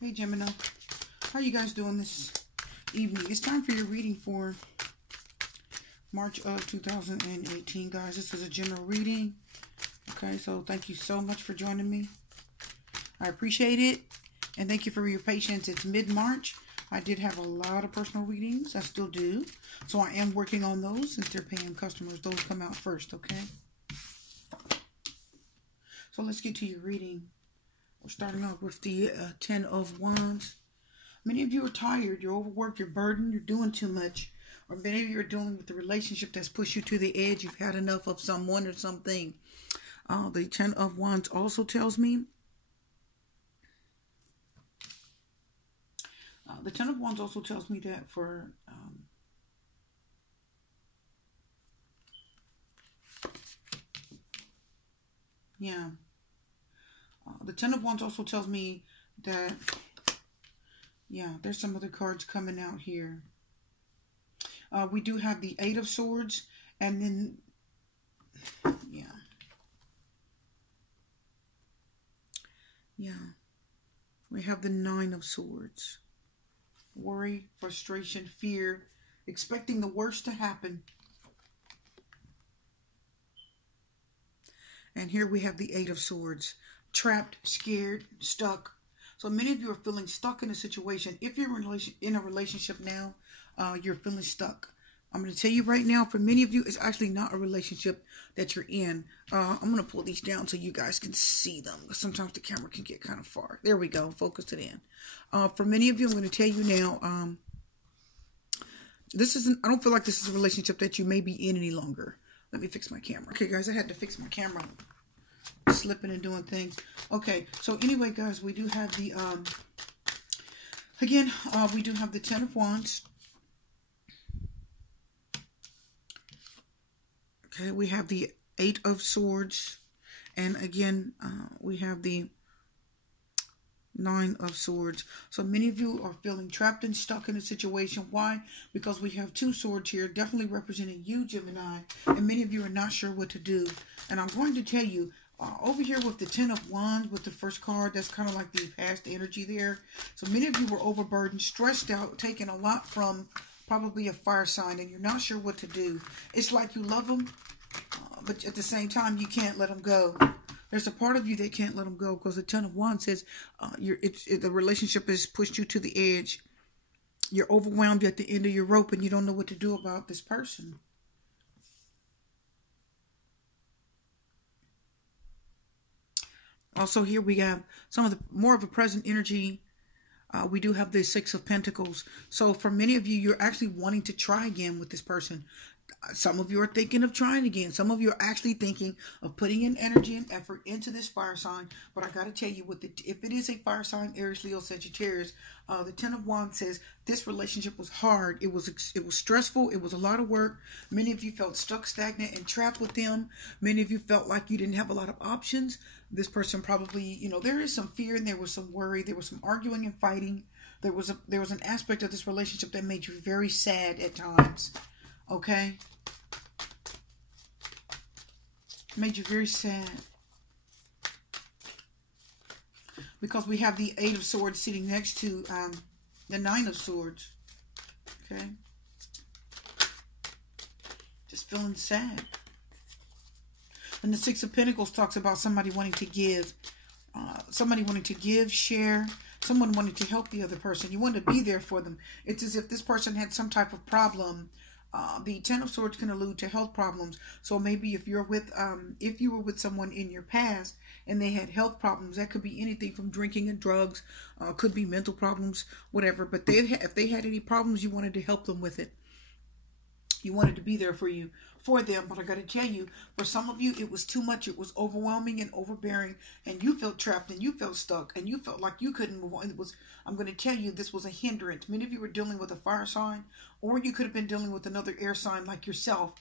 Hey Gemini, how you guys doing this evening? It's time for your reading for March of 2018, guys. This is a general reading. Okay, so thank you so much for joining me. I appreciate it, and thank you for your patience. It's mid-March. I did have a lot of personal readings. I still do. So I am working on those since they're paying customers. Those come out first, okay? So let's get to your reading. We're starting off with the 10 of Wands. Many of you are tired, you're overworked, you're burdened, you're doing too much. Or many of you are dealing with the relationship that's pushed you to the edge. You've had enough of someone or something. The 10 of Wands also tells me. The 10 of Wands also tells me that for... the 10 of Wands also tells me that, there's some other cards coming out here. We do have the 8 of Swords, and then, we have the 9 of Swords. Worry, frustration, fear, expecting the worst to happen. And here we have the 8 of Swords. Trapped, scared, stuck. So many of you are feeling stuck in a situation. If you're in a relationship now, you're feeling stuck. I'm going to tell you right now, for many of you, it's actually not a relationship that you're in. I'm going to pull these down so you guys can see them. Sometimes the camera can get kind of far. There we go. Focus it in. For many of you, I'm going to tell you now, I don't feel like this is a relationship that you may be in any longer. Let me fix my camera. Okay, guys, I had to fix my camera. Slipping and doing things. Okay, so anyway, guys, we do have the we do have the 10 of Wands. Okay, we have the 8 of Swords, and again we have the 9 of Swords. So many of you are feeling trapped and stuck in a situation. Why? Because we have 2 swords here, definitely representing you, Gemini, and many of you are not sure what to do. And I'm going to tell you, over here with the 10 of Wands, with the first card, that's kind of like the past energy there. So many of you were overburdened, stressed out, taking a lot from probably a fire sign, and you're not sure what to do. It's like you love them, but at the same time, you can't let them go. There's a part of you that can't let them go because the 10 of Wands says the relationship has pushed you to the edge. You're overwhelmed, you're at the end of your rope, and you don't know what to do about this person. Also, here we have some of the more of a present energy. We do have the 6 of Pentacles. So for many of you, you're actually wanting to try again with this person. Some of you are thinking of trying again. Some of you are actually thinking of putting in energy and effort into this fire sign. But I got to tell you, if it is a fire sign, Aries, Leo, Sagittarius, the 10 of Wands says this relationship was hard. It was stressful. It was a lot of work. Many of you felt stuck, stagnant, and trapped with them. Many of you felt like you didn't have a lot of options. This person probably, there is some fear and there was some worry. There was some arguing and fighting. There was an aspect of this relationship that made you very sad at times. Okay? Made you very sad. Because we have the 8 of Swords sitting next to the 9 of Swords. Okay? Just feeling sad. And the 6 of Pentacles talks about somebody wanting to give. Somebody wanting to give, share. Someone wanting to help the other person. You want to be there for them. It's as if this person had some type of problem. The 10 of Swords can allude to health problems. So maybe if you were with someone in your past and they had health problems, that could be anything from drinking and drugs, could be mental problems, whatever. But if they had any problems, you wanted to help them with it. You wanted to be there for them. But I got to tell you, for some of you, it was too much. It was overwhelming and overbearing, and you felt trapped and you felt stuck and you felt like you couldn't move on. I'm going to tell you, this was a hindrance. Many of you were dealing with a fire sign, or you could have been dealing with another air sign like yourself.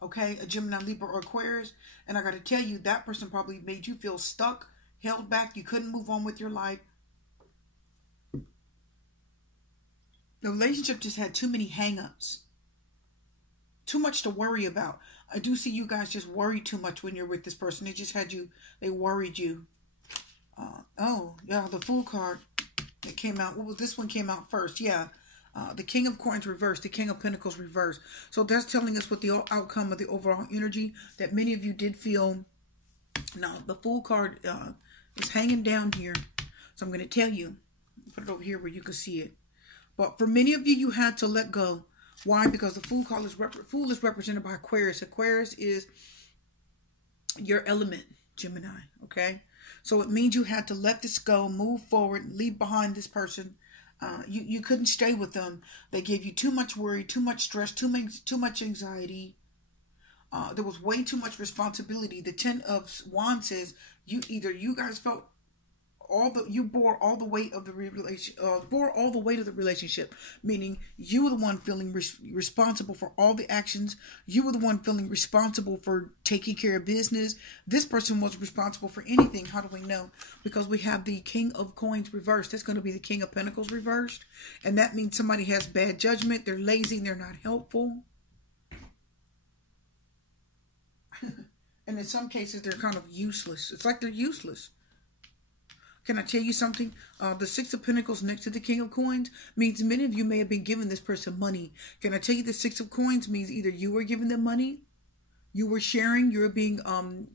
Okay, a Gemini, Libra, or Aquarius. And I got to tell you, that person probably made you feel stuck, held back. You couldn't move on with your life. The relationship just had too many hang-ups. Too much to worry about. I do see you guys just worry too much when you're with this person. They worried you. Oh, yeah, the Fool card. that came out. What was this one came out first? Yeah. The King of Coins reversed, the King of Pentacles reversed. So that's telling us what the outcome of the overall energy that many of you did feel. Now, the Fool card is hanging down here. So I'm going to tell you. Put it over here where you can see it. But for many of you, you had to let go. Why? Because the Fool card is represented by Aquarius. Aquarius is your element, Gemini. Okay? So it means you had to let this go, move forward, leave behind this person. You couldn't stay with them. They gave you too much worry, too much stress, too much anxiety. There was way too much responsibility. The Ten of Wands says you guys felt you bore all the weight of the relationship, meaning you were the one feeling responsible for all the actions. You were the one feeling responsible for taking care of business. This person was responsible for anything. How do we know? Because we have the King of Coins reversed. That's going to be the King of Pentacles reversed, and that means somebody has bad judgment. They're lazy. They're not helpful. And in some cases, they're kind of useless. It's like they're useless. Can I tell you something? The Six of Pentacles next to the King of Coins means many of you may have been giving this person money. Can I tell you the Six of Coins means either you were giving them money, you were sharing, you were being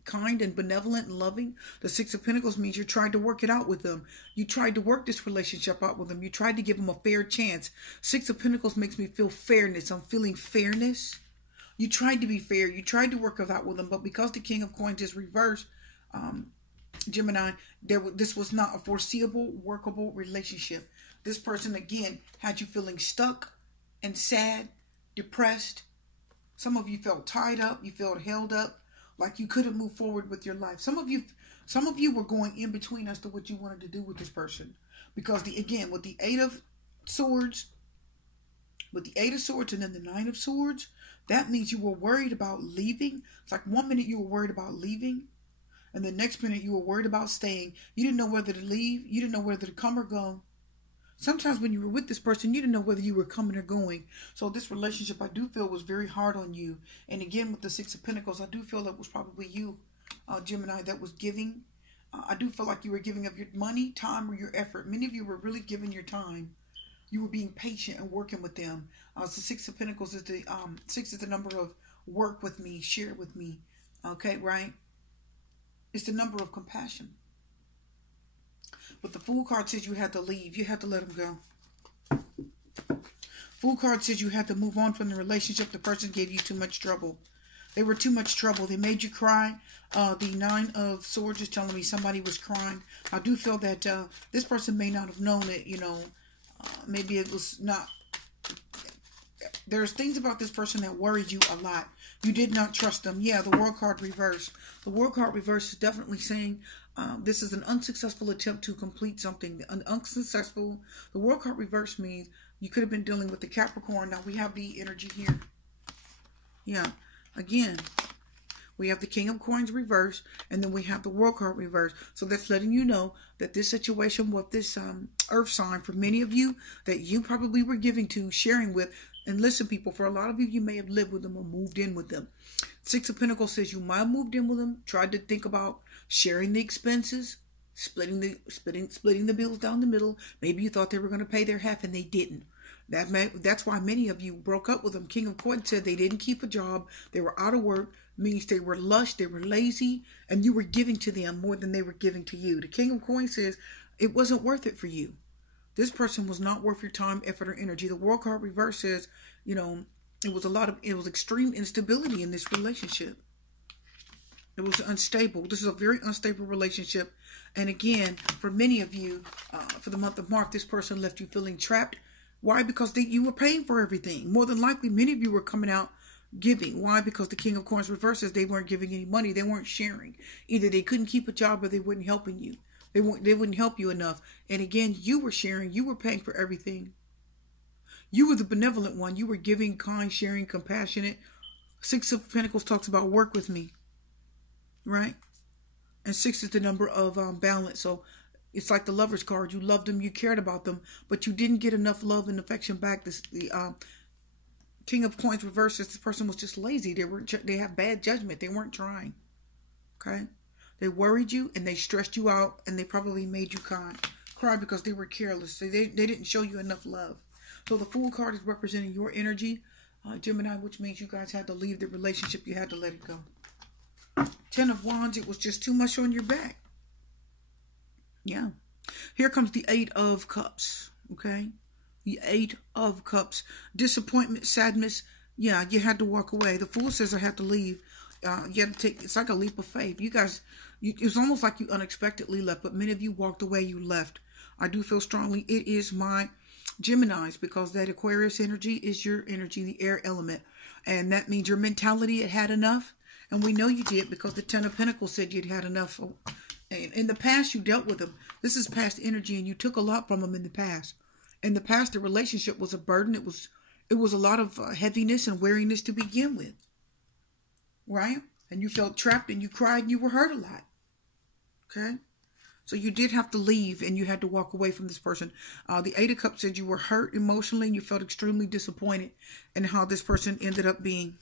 kind and benevolent and loving. The Six of Pentacles means you tried to work it out with them. You tried to work this relationship out with them. You tried to give them a fair chance. Six of Pentacles makes me feel fairness. I'm feeling fairness. You tried to be fair. You tried to work it out with them. But because the King of Coins is reversed, Gemini, this was not a foreseeable, workable relationship. This person, again, had you feeling stuck and sad, depressed. Some of you felt tied up. You felt held up, like you couldn't move forward with your life. Some of you were going in between as to what you wanted to do with this person. Because, again, with the Eight of Swords, and then the Nine of Swords, that means you were worried about leaving. It's like 1 minute you were worried about leaving, and the next minute you were worried about staying. You didn't know whether to leave. You didn't know whether to come or go. Sometimes when you were with this person, you didn't know whether you were coming or going. So this relationship, I do feel, was very hard on you. And again, with the Six of Pentacles, I do feel it was probably you, Gemini, that was giving. I do feel like you were giving of your money, time, or your effort. Many of you were really giving your time. You were being patient and working with them. So Six of Pentacles is the number of work with me, share with me. Okay, right? It's the number of compassion. But the Fool card says you had to leave. You had to let them go. Fool card says you had to move on from the relationship. The person gave you too much trouble. They were too much trouble. They made you cry. The Nine of Swords is telling me somebody was crying. I do feel that this person may not have known it, maybe it was not. There's things about this person that worried you a lot. You did not trust them. Yeah, the World card reverse. The World card reverse is definitely saying this is an unsuccessful attempt to complete something. The World card reverse means you could have been dealing with the Capricorn. Now we have the energy here. Yeah, again, we have the King of Coins reverse, and then we have the World card reverse. So that's letting you know that this situation with this earth sign, for many of you, that you probably were giving to, sharing with. And listen, people, for a lot of you, you may have lived with them or moved in with them. Six of Pentacles says you might have moved in with them, tried to think about sharing the expenses, splitting the bills down the middle. Maybe you thought they were going to pay their half and they didn't. That's why many of you broke up with them. King of Coins said they didn't keep a job. They were out of work. Means they were lush, they were lazy, and you were giving to them more than they were giving to you. The King of Coins says it wasn't worth it for you. This person was not worth your time, effort, or energy. The World card reverse says, it was extreme instability in this relationship. It was unstable. This is a very unstable relationship. And again, for many of you, for the month of March, this person left you feeling trapped. Why? Because you were paying for everything. More than likely, many of you were coming out giving. Why? Because the King of Coins reverses, they weren't giving any money. They weren't sharing. Either they couldn't keep a job or they weren't helping you. They wouldn't help you enough. And again, you were sharing. You were paying for everything. You were the benevolent one. You were giving, kind, sharing, compassionate. Six of Pentacles talks about work with me. Right? And 6 is the number of balance. So it's like the Lover's card. You loved them. You cared about them. But you didn't get enough love and affection back. The King of Coins reverses. This person was just lazy. They have bad judgment. They weren't trying. Okay? They worried you and they stressed you out and they probably made you cry because they were careless. They didn't show you enough love. So the Fool card is representing your energy, Gemini, which means you guys had to leave the relationship. You had to let it go. 10 of Wands, it was just too much on your back. Yeah. Here comes the 8 of Cups. Okay. The 8 of Cups. Disappointment, sadness. Yeah, you had to walk away. The Fool says I had to leave. You had to take, it's like a leap of faith. You guys, it was almost like you unexpectedly left, but many of you walked away, you left. I do feel strongly it is my Geminis, because that Aquarius energy is your energy, the air element. And that means your mentality had had enough. And we know you did, because the 10 of Pentacles said you'd had enough. And in the past, you dealt with them. This is past energy, and you took a lot from them in the past. In the past, the relationship was a burden. It was a lot of heaviness and weariness to begin with. Right? And you felt trapped, and you cried, and you were hurt a lot. Okay? So you did have to leave, and you had to walk away from this person. The 8 of Cups said you were hurt emotionally, and you felt extremely disappointed in how this person ended up being.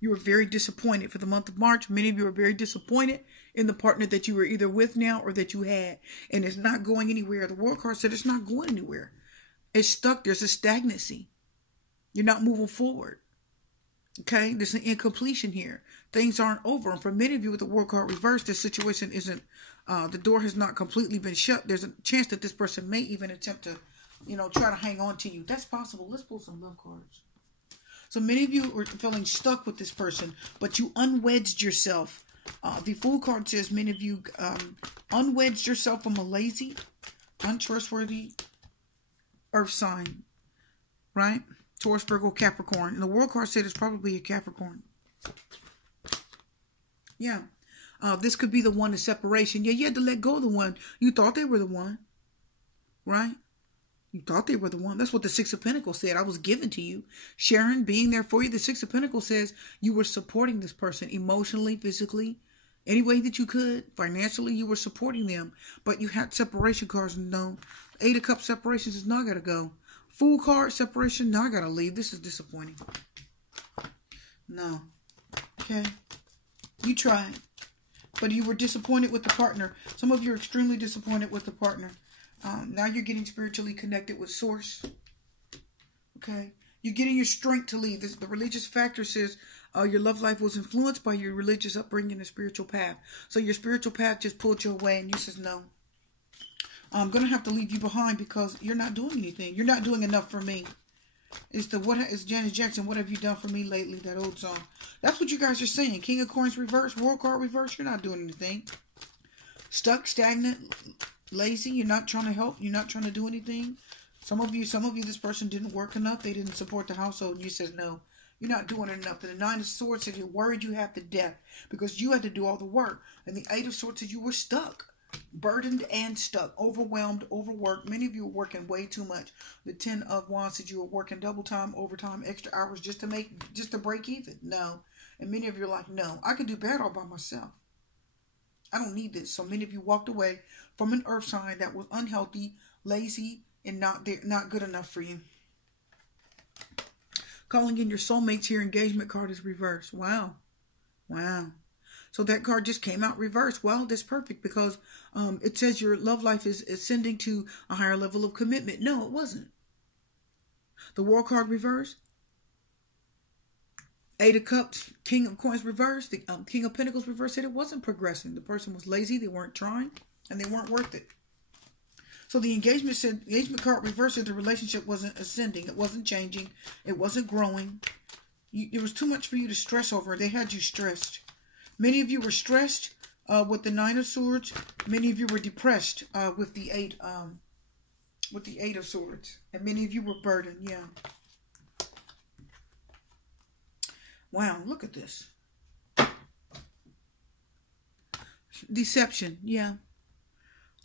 You were very disappointed for the month of March. Many of you are very disappointed in the partner that you were either with now or that you had. And it's not going anywhere. The World card said it's not going anywhere. It's stuck. There's a stagnancy. You're not moving forward. Okay? There's an incompletion here. Things aren't over. And for many of you with the World card reversed, this situation isn't, the door has not completely been shut. There's a chance that this person may even attempt to, try to hang on to you. That's possible. Let's pull some love cards. So many of you are feeling stuck with this person, but you unwedged yourself. The Fool card says many of you unwedged yourself from a lazy, untrustworthy earth sign, right? Taurus, Virgo, Capricorn. And the World card said it's probably a Capricorn. Yeah. This could be the one of separation. Yeah, you had to let go of the one. You thought they were the one, right? You thought they were the one. That's what the 6 of Pentacles said. I was given to you. Sharon, being there for you. The 6 of Pentacles says you were supporting this person emotionally, physically, any way that you could. Financially, you were supporting them. But you had separation cards. No. 8 of Cups, separations is now got to go. Fool card, separation, now I got to leave. This is disappointing. No. Okay. You tried. But you were disappointed with the partner. Some of you are extremely disappointed with the partner. Now you're getting spiritually connected with Source. Okay. You're getting your strength to leave. The religious factor says your love life was influenced by your religious upbringing and spiritual path. So your spiritual path just pulled you away, and you says, no. I'm going to have to leave you behind because you're not doing anything. You're not doing enough for me. It's Janet Jackson, what have you done for me lately? That old song. That's what you guys are saying. King of Coins reverse, World card reverse. You're not doing anything. Stuck, stagnant, lazy. You're not trying to help. You're not trying to do anything. Some of you, this person didn't work enough. They didn't support the household. And you said, no, you're not doing enough. And the 9 of Swords said you're worried you have to death because you had to do all the work. And the 8 of Swords said you were stuck. Burdened and stuck, overwhelmed, overworked. Many of you are working way too much. The 10 of Wands said you were working double time, overtime, extra hours just to break even. No. And many of you are like, no, I can do better all by myself. I don't need this. So many of you walked away from an earth sign that was unhealthy, lazy, and not good enough for you. Calling in your soulmates here. Engagement card is reversed. Wow. Wow. So that card just came out reversed. Well, that's perfect because it says your love life is ascending to a higher level of commitment. No, it wasn't. The World card reversed. 8 of Cups, King of Coins reversed. The King of Pentacles reversed said it wasn't progressing. The person was lazy. They weren't trying. And they weren't worth it. So the engagement card reversed said the relationship wasn't ascending. It wasn't changing. It wasn't growing. It was too much for you to stress over. They had you stressed. Many of you were stressed with the 9 of Swords. Many of you were depressed with the 8 of Swords. And many of you were burdened. Yeah. Wow, look at this. Deception. Yeah.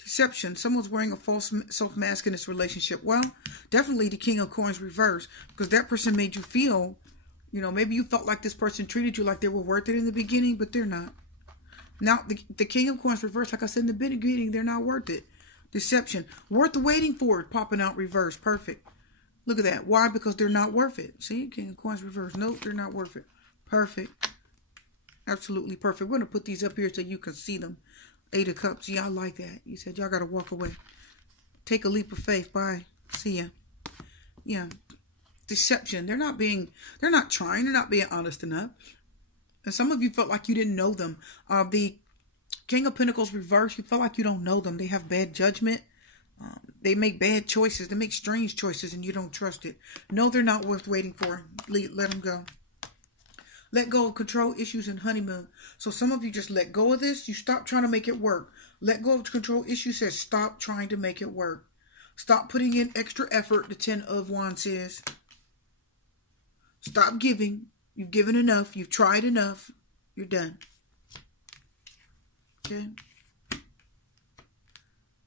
Deception. Someone's wearing a false self-mask in this relationship. Well, definitely the King of Coins reversed because that person made you feel, maybe you felt like this person treated you like they were worth it in the beginning, but they're not. Now, the King of Coins reversed, like I said in the beginning, they're not worth it. Deception. Worth the waiting for it. Popping out reverse. Perfect. Look at that. Why? Because they're not worth it. See? King of Coins reverse. Nope, they're not worth it. Perfect. Absolutely perfect. We're going to put these up here so you can see them. Eight of Cups. Yeah, I like that. You said y'all got to walk away. Take a leap of faith. Bye. See ya. Yeah. Deception. They're not trying. They're not being honest enough. And some of you felt like you didn't know them. The King of Pentacles reverse. You felt like you don't know them. They have bad judgment. They make bad choices. They make strange choices and you don't trust it. No, they're not worth waiting for. Let them go. Let go of control issues and honeymoon. So some of you just let go of this. You stop trying to make it work. Let go of control issues says stop trying to make it work. Stop putting in extra effort, the 10 of Wands says. Stop giving. You've given enough. You've tried enough. You're done. Okay?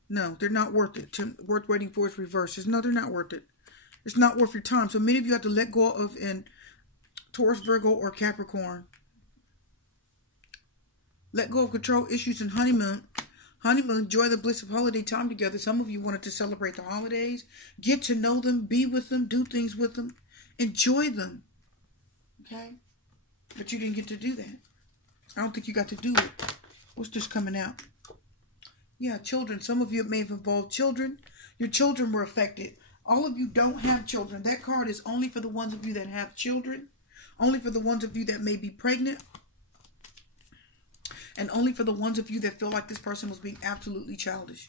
No, they're not worth it. Worth waiting for is reverses. No, they're not worth it. It's not worth your time. So many of you have to let go of in Taurus, Virgo, or Capricorn. Let go of control issues and honeymoon. Honeymoon, enjoy the bliss of holiday time together. Some of you wanted to celebrate the holidays. Get to know them. Be with them. Do things with them. Enjoy them. Okay? But you didn't get to do that. I don't think you got to do it. What's this coming out? Yeah, children. Some of you may have involved children. Your children were affected. All of you don't have children. That card is only for the ones of you that have children. Only for the ones of you that may be pregnant. And only for the ones of you that feel like this person was being absolutely childish.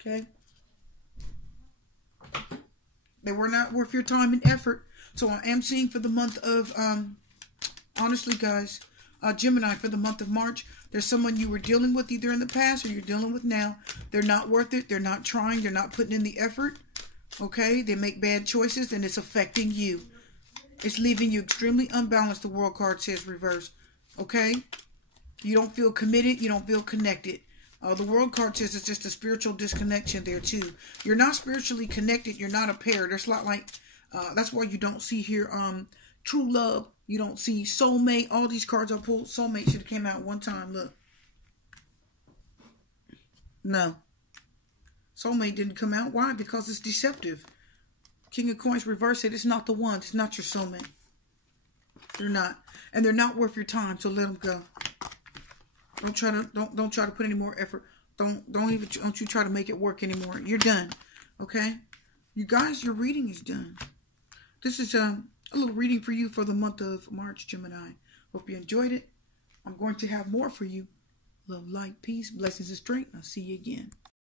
Okay? They were not worth your time and effort. So I am seeing for the month of, honestly guys, Gemini, for the month of March, there's someone you were dealing with either in the past or you're dealing with now. They're not worth it. They're not trying. They're not putting in the effort. Okay? They make bad choices and it's affecting you. It's leaving you extremely unbalanced, the World card says reverse. Okay? You don't feel committed. You don't feel connected. The World card says it's just a spiritual disconnection there too. You're not spiritually connected. You're not a pair. There's a lot like, that's why you don't see here true love. You don't see soulmate. All these cards I pulled, soulmate should have came out one time. Look. No. Soulmate didn't come out. Why? Because it's deceptive. King of Coins reverse it. It's not the one. It's not your soulmate. They're not. And they're not worth your time, so let them go. Don't try to put any more effort. Don't you try to make it work anymore. You're done. Okay? You guys, your reading is done. This is a little reading for you for the month of March, Gemini. Hope you enjoyed it. I'm going to have more for you. Love, light, peace, blessings, and strength. I'll see you again.